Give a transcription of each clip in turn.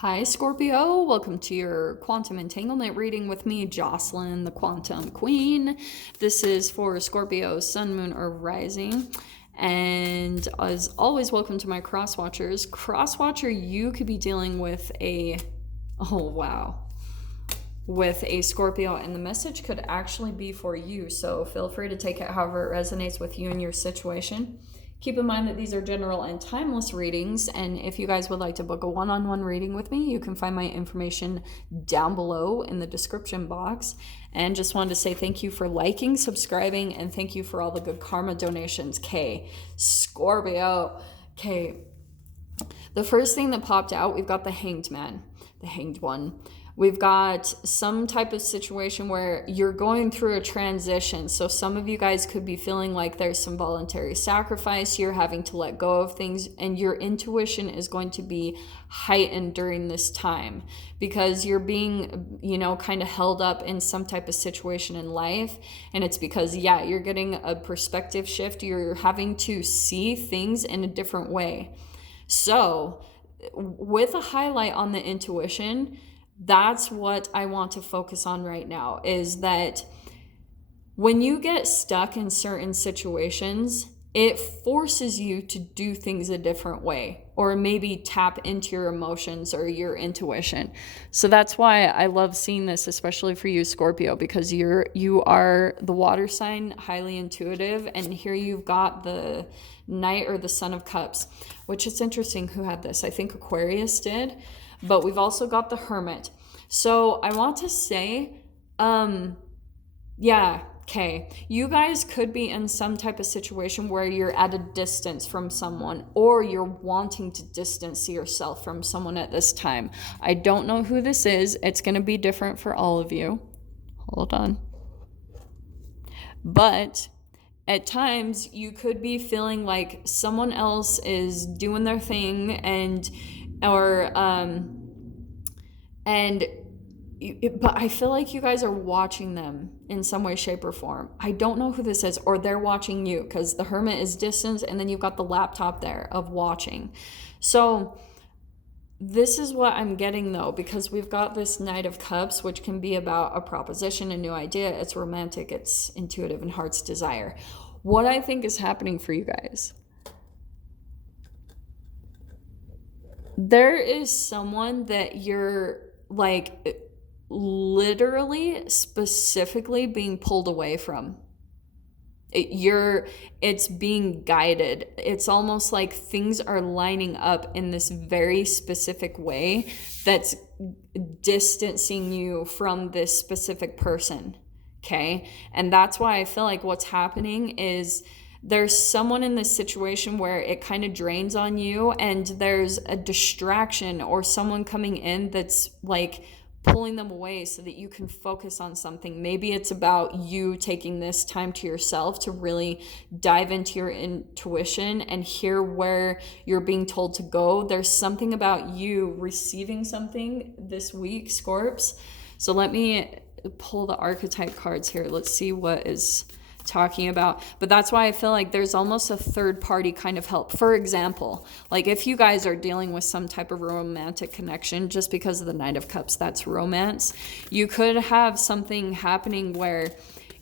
Hi, Scorpio. Welcome to your quantum entanglement reading with me, Jocelyn, the quantum queen. This is for Scorpio, sun, moon, or rising. And as always, welcome to my cross watchers. Cross watcher, you could be dealing with with a Scorpio, and the message could actually be for you. So feel free to take it however it resonates with you and your situation. Keep in mind that these are general and timeless readings, and if you guys would like to book a one-on-one reading with me, you can find my information down below in the description box. And just wanted to say thank you for liking, subscribing, and thank you for all the good karma donations. Scorpio. The first thing that popped out, we've got the Hanged Man, the Hanged One. We've got some type of situation where you're going through a transition. So some of you guys could be feeling like there's some voluntary sacrifice. You're having to let go of things, and your intuition is going to be heightened during this time because you're being, kind of held up in some type of situation in life. And it's because, you're getting a perspective shift. You're having to see things in a different way. So with a highlight on the intuition, that's what I want to focus on right now, is that when you get stuck in certain situations, it forces you to do things a different way, or maybe tap into your emotions or your intuition. So that's why I love seeing this, especially for you, Scorpio, because you are the water sign, highly intuitive, and here you've got the Knight or the Son of Cups, which is interesting who had this. I think Aquarius did. But we've also got the Hermit. So I want to say, you guys could be in some type of situation where you're at a distance from someone, or you're wanting to distance yourself from someone at this time. I don't know who this is. It's going to be different for all of you. Hold on. But at times you could be feeling like someone else is doing their thing but I feel like you guys are watching them in some way, shape, or form. I don't know who this is, or they're watching you, because the Hermit is distance, and then you've got the laptop there of watching. So this is what I'm getting, though, because we've got this Knight of Cups, which can be about a proposition, a new idea. It's romantic, it's intuitive, and heart's desire. What I think is happening for you guys, there is someone that you're like literally specifically being pulled away from. It's being guided. It's almost like things are lining up in this very specific way that's distancing you from this specific person. Okay? And that's why I feel like what's happening is there's someone in this situation where it kind of drains on you, and there's a distraction or someone coming in that's like pulling them away so that you can focus on something. Maybe it's about you taking this time to yourself to really dive into your intuition and hear where you're being told to go. There's something about you receiving something this week, Scorps. So let me pull the archetype cards here. Let's see what is talking about. But that's why I feel like there's almost a third party kind of help. For example, like if you guys are dealing with some type of romantic connection, just because of the Knight of Cups, that's romance, you could have something happening where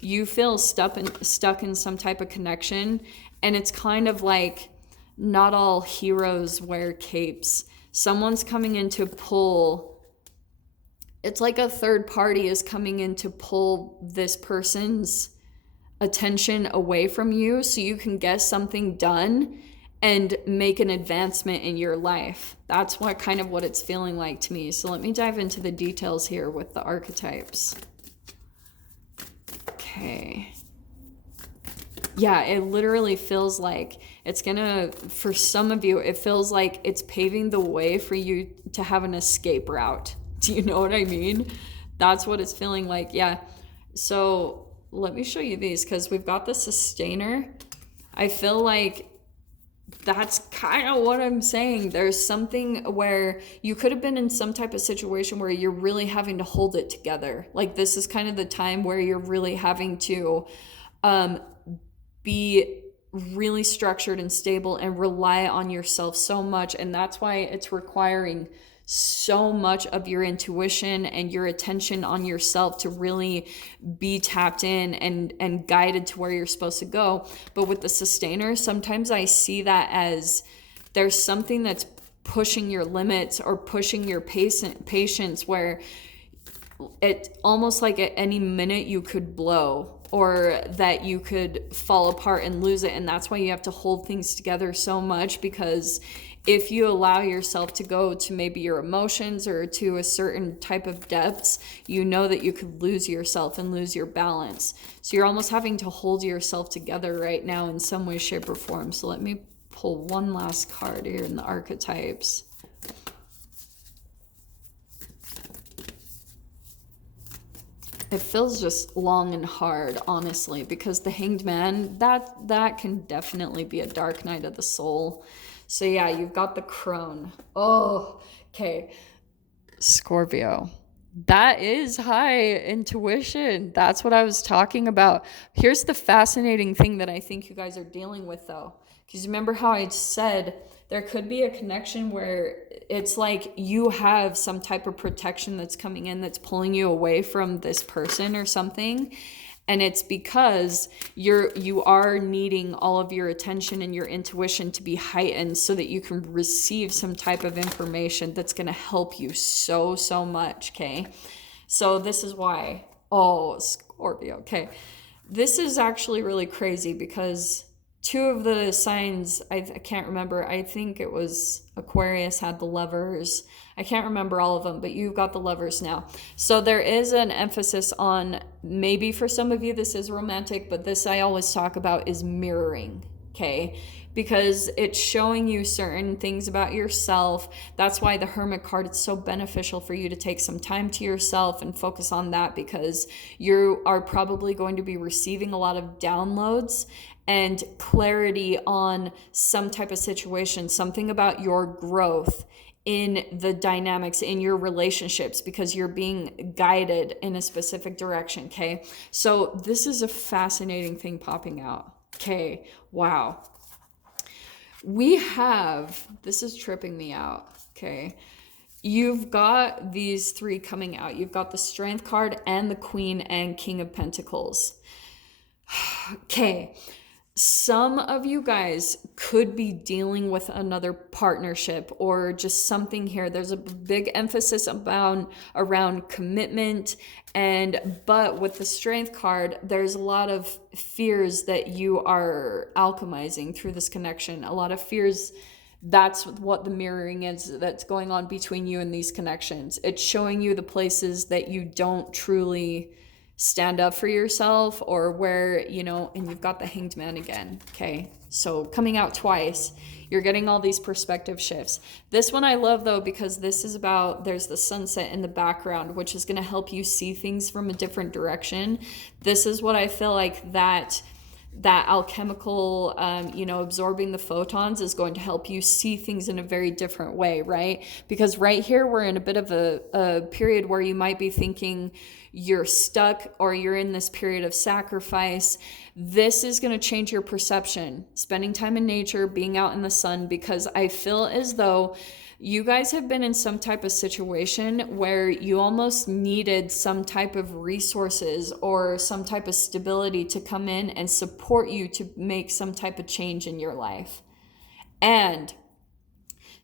you feel stuck in some type of connection, and it's kind of like not all heroes wear capes. Someone's coming in to pull. It's like a third party is coming in to pull this person's attention away from you so you can get something done and make an advancement in your life. That's what it's feeling like to me. So let me dive into the details here with the archetypes. Okay. Yeah, it literally feels like it's gonna, for some of you, it feels like it's paving the way for you to have an escape route. Do you know what I mean? That's what it's feeling like. Yeah. So let me show you these, because we've got the Sustainer. I feel like that's kind of what I'm saying. There's something where you could have been in some type of situation where you're really having to hold it together. Like this is kind of the time where you're really having to be really structured and stable and rely on yourself so much. And that's why it's requiring so much of your intuition and your attention on yourself to really be tapped in and guided to where you're supposed to go. But with the sustainer, sometimes I see that as there's something that's pushing your limits or pushing your patience, where it almost like at any minute you could blow, or that you could fall apart and lose it. And that's why you have to hold things together so much, because if you allow yourself to go to maybe your emotions or to a certain type of depths, you know that you could lose yourself and lose your balance. So you're almost having to hold yourself together right now in some way, shape, or form. So let me pull one last card here in the archetypes. It feels just long and hard, honestly, because the Hanged Man, that can definitely be a dark night of the soul. So yeah, you've got the crone. Oh, okay. Scorpio. That is high intuition. That's what I was talking about. Here's the fascinating thing that I think you guys are dealing with, though. Because remember how I said there could be a connection where it's like you have some type of protection that's coming in that's pulling you away from this person or something. And it's because you are needing all of your attention and your intuition to be heightened so that you can receive some type of information that's going to help you so much, okay? So this is why. Oh, Scorpio, okay. This is actually really crazy because two of the signs, I can't remember, I think it was Aquarius had the Lovers. I can't remember all of them, but you've got the Lovers now. So there is an emphasis on, maybe for some of you this is romantic, but this I always talk about is mirroring, okay? Because it's showing you certain things about yourself. That's why the Hermit card, it's so beneficial for you to take some time to yourself and focus on that, because you are probably going to be receiving a lot of downloads and clarity on some type of situation, something about your growth in the dynamics in your relationships, because you're being guided in a specific direction, okay? So this is a fascinating thing popping out, okay? Wow. We have, this is tripping me out, okay? You've got these three coming out. You've got the Strength card and the Queen and King of Pentacles. Okay. Some of you guys could be dealing with another partnership or just something here. There's a big emphasis around commitment, but with the Strength card, there's a lot of fears that you are alchemizing through this connection. A lot of fears. That's what the mirroring is that's going on between you and these connections. It's showing you the places that you don't truly stand up for yourself, or where, and you've got the Hanged Man again, okay? So coming out twice, you're getting all these perspective shifts. This one I love, though, because this is about, there's the sunset in the background, which is going to help you see things from a different direction. This is what I feel like that alchemical, absorbing the photons is going to help you see things in a very different way, right? Because right here, we're in a bit of a period where you might be thinking you're stuck or you're in this period of sacrifice. This is going to change your perception, spending time in nature, being out in the sun, because I feel as though you guys have been in some type of situation where you almost needed some type of resources or some type of stability to come in and support you to make some type of change in your life. And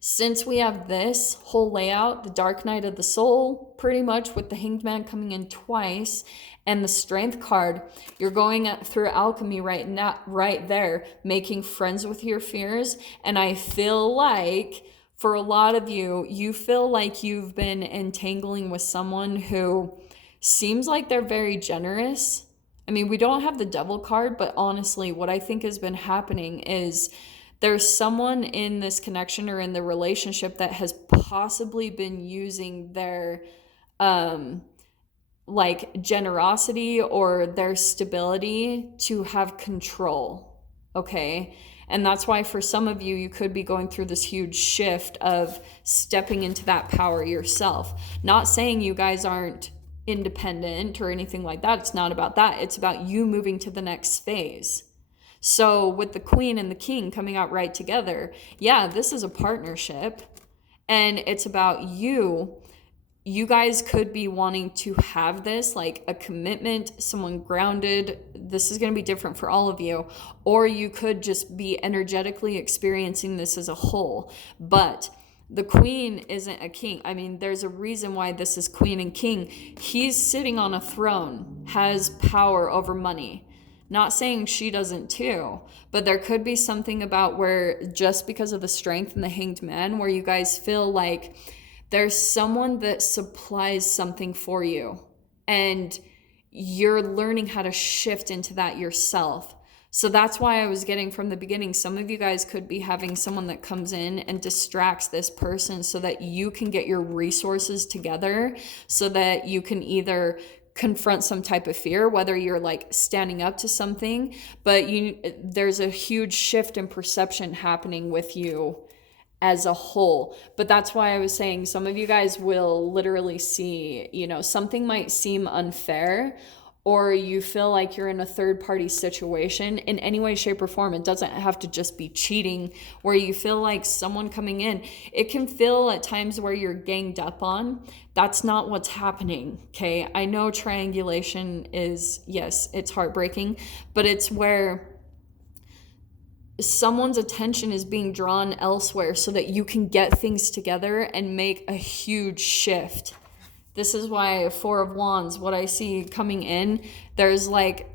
since we have this whole layout, the Dark Night of the Soul, pretty much with the Hanged Man coming in twice, and the Strength card, you're going through alchemy right there, making friends with your fears. And I feel like for a lot of you, you feel like you've been entangling with someone who seems like they're very generous. I mean, we don't have the Devil card, but honestly, what I think has been happening is there's someone in this connection or in the relationship that has possibly been using their generosity or their stability to have control, okay? And that's why for some of you, you could be going through this huge shift of stepping into that power yourself. Not saying you guys aren't independent or anything like that. It's not about that. It's about you moving to the next phase. So with the Queen and the King coming out right together, yeah, this is a partnership. And it's about you. You guys could be wanting to have this, like a commitment, someone grounded. This is going to be different for all of you. Or you could just be energetically experiencing this as a whole. But the queen isn't a king. I mean, there's a reason why this is queen and king. He's sitting on a throne, has power over money. Not saying she doesn't too, but there could be something about where just because of the strength in the Hanged Man, where you guys feel like there's someone that supplies something for you and you're learning how to shift into that yourself. So that's why I was getting from the beginning, some of you guys could be having someone that comes in and distracts this person so that you can get your resources together, so that you can either confront some type of fear, whether you're like standing up to something, but there's a huge shift in perception happening with you as a whole. But that's why I was saying some of you guys will literally see, something might seem unfair, or you feel like you're in a third party situation in any way, shape, or form. It doesn't have to just be cheating, where you feel like someone coming in. It can feel at times where you're ganged up on. That's not what's happening, okay? I know triangulation is, yes, it's heartbreaking, but it's where someone's attention is being drawn elsewhere so that you can get things together and make a huge shift. This is why Four of Wands, what I see coming in, there's like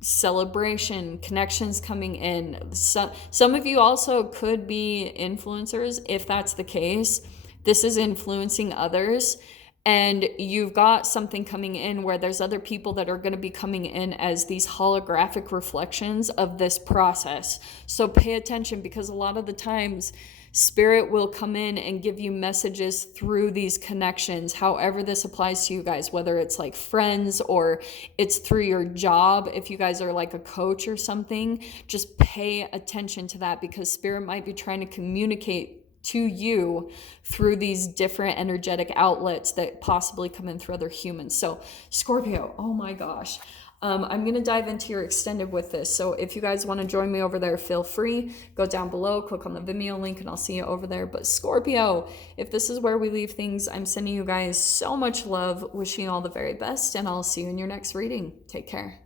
celebration, connections coming in. Some of you also could be influencers. If that's the case, this is influencing others. And you've got something coming in where there's other people that are going to be coming in as these holographic reflections of this process. So pay attention, because a lot of the times Spirit will come in and give you messages through these connections, however this applies to you guys, whether it's like friends or it's through your job. If you guys are like a coach or something, just pay attention to that, because Spirit might be trying to communicate to you through these different energetic outlets that possibly come in through other humans. So Scorpio, oh my gosh. I'm going to dive into your extended with this. So if you guys want to join me over there, feel free. Go down below, click on the Vimeo link, and I'll see you over there. But Scorpio, if this is where we leave things, I'm sending you guys so much love, wishing you all the very best, and I'll see you in your next reading. Take care.